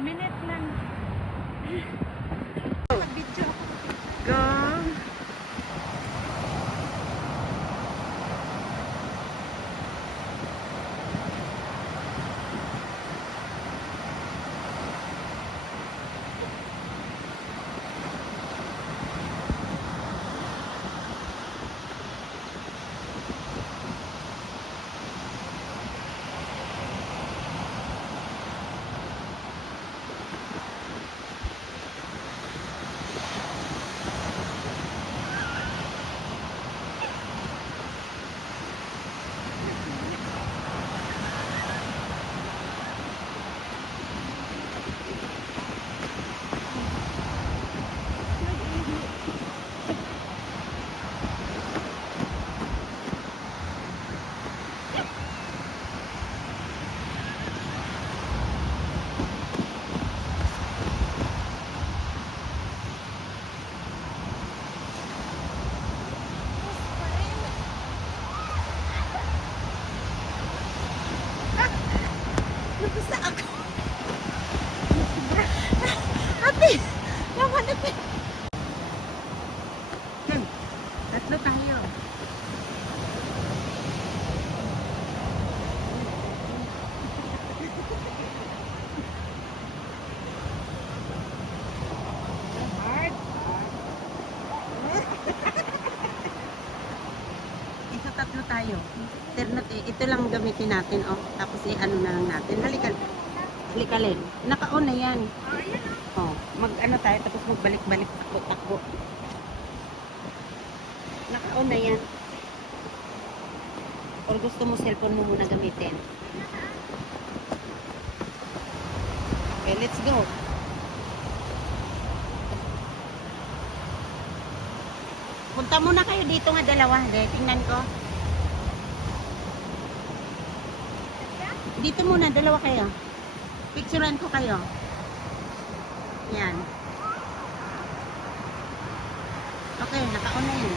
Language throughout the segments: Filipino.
1 minute lang. Mag-video ako. Go. Nagusta ako. Ate! Laman ate! Okay. Tatlo tayo. Hard. Ito tatlo tayo. Ito lang gamitin natin, oh. Tapos i-ano na lang natin. Halika. Halika, Len. Naka-on na yan. Oh, mag-ano tayo, tapos magbalik-balik, takbo-takbo. Naka-on na yan. Or gusto mo cellphone mo muna gamitin? Okay, let's go. Punta muna kayo dito nga dalawa. Tingnan ko. Dito muna, dalawa kayo. Picturean ko kayo. Yan. Okay, naka-on na yun.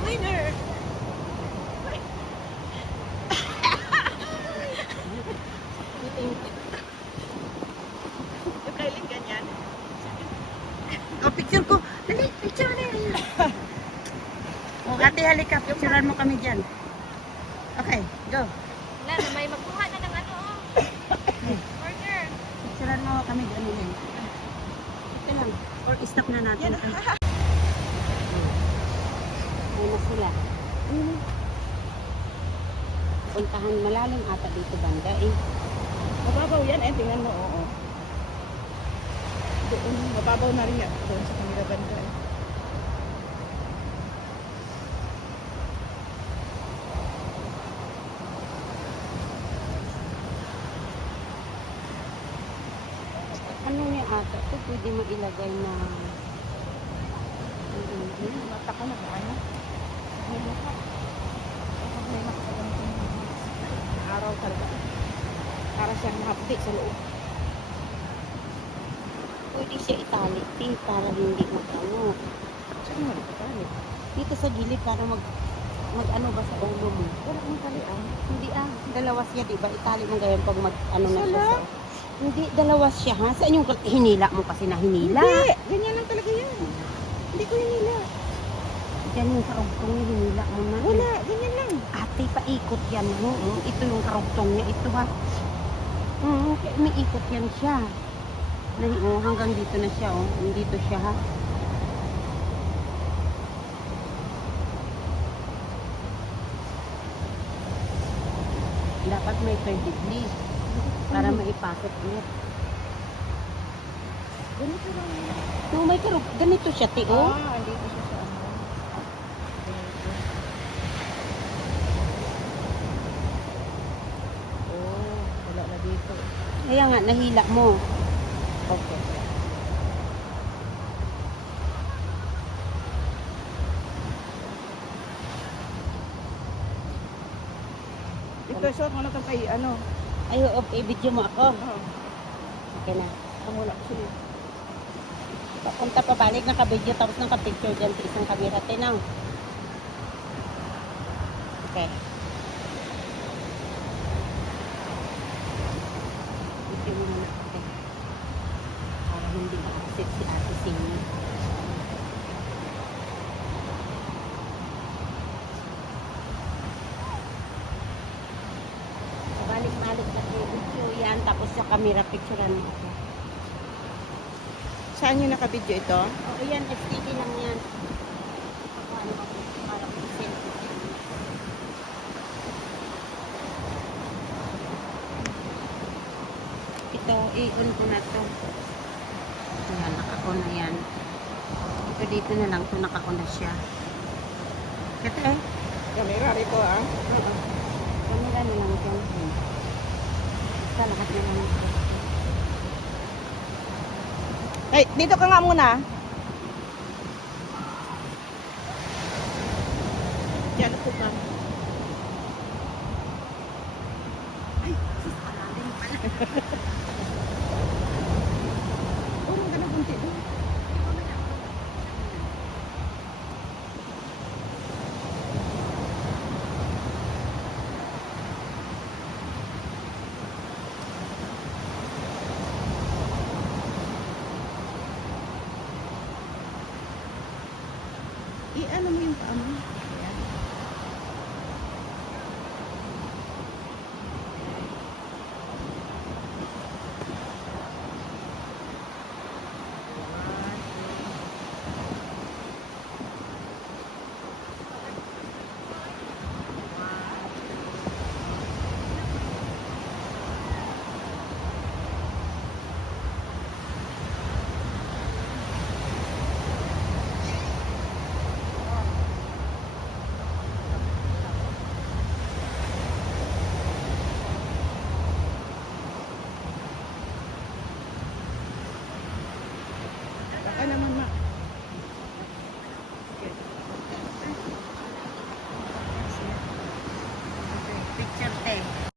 Winner! Yung kailing ganyan. Oh, picture ko. Dali, picture na yun. Oh, ate, halika. Picturean mo kami dyan. Okay, go. Wala na, may magkuha na ng ano. Order. Picturean mo kami dyan. Ito lang. Or stop na natin. Yan. Ayun na sila. Puntahan malalim ata dito banda eh. Mababaw yan eh, tingnan mo, oo. Doon, mababaw na rin yan. Doon sa kanila banda eh. Ano niya ata? Ito pwede mo ilagay na Mata ko na ba ano? May mata. Kapag may makakagantin araw talaga. Para siyang hapdi sa loob. pwede siya itali para hindi mag-ano. Saan mo nakatali? Dito sa gilid para mag-ano ba sa ulo mo. Wala kang talian. Hindi dalawa siya, di ba? Itali mo ganyan pag mag-ano na siya. Sala? Hindi, dalawa siya ha. Saan yung hinila mo kasi na hinila? Hindi! Ganyan lang talaga yan. Hindi ko hinila. Yan yung karugtong niya, hinila mo na. Wala, ganyan lang. Ate, paikot yan mo. Ito yung karugtong niya. Ito ha. Kaya may ikot yan siya. Hanggang dito na siya, oh. Dito siya, ha. Dapat may perfectly para maipasok ulit. Ganito lang. No, may karug. Ganito siya, ti, oh. Andito siya sa ano. Ganito. Wala na dito. Kaya nga, nahila mo. Okay. Ito, short mo na ito kay ano. Ay, i-video mo ako. Oo. Okay na. Kamula ko siya. Papunta pa balik, naka-video tapos naka-picture dyan sa isang camera. Tinaw. Okay. Video mo na. Okay. Para hindi ma-upset si Ate Sini. Balik-balik na video yan. Tapos sa camera picturean mo ako. Saan nyo naka-video ito? Oo, yan. STD lang yan. Paano ako? Para ko selfie. Ito, i-on ko na to. Ayan, naka-on na yan. Ito dito na lang to, naka-on na siya. Ito eh. Camera rito ah. Oo. Kamera na lang dyan. Sa lahat na lang ito. Ay, dito ka nga muna. Diyan po ka. Ay, sis, alalim pala. Urong ka na bunti doon. I-ano mo yung paa mo? Ayan. Baka naman ma. Picture te.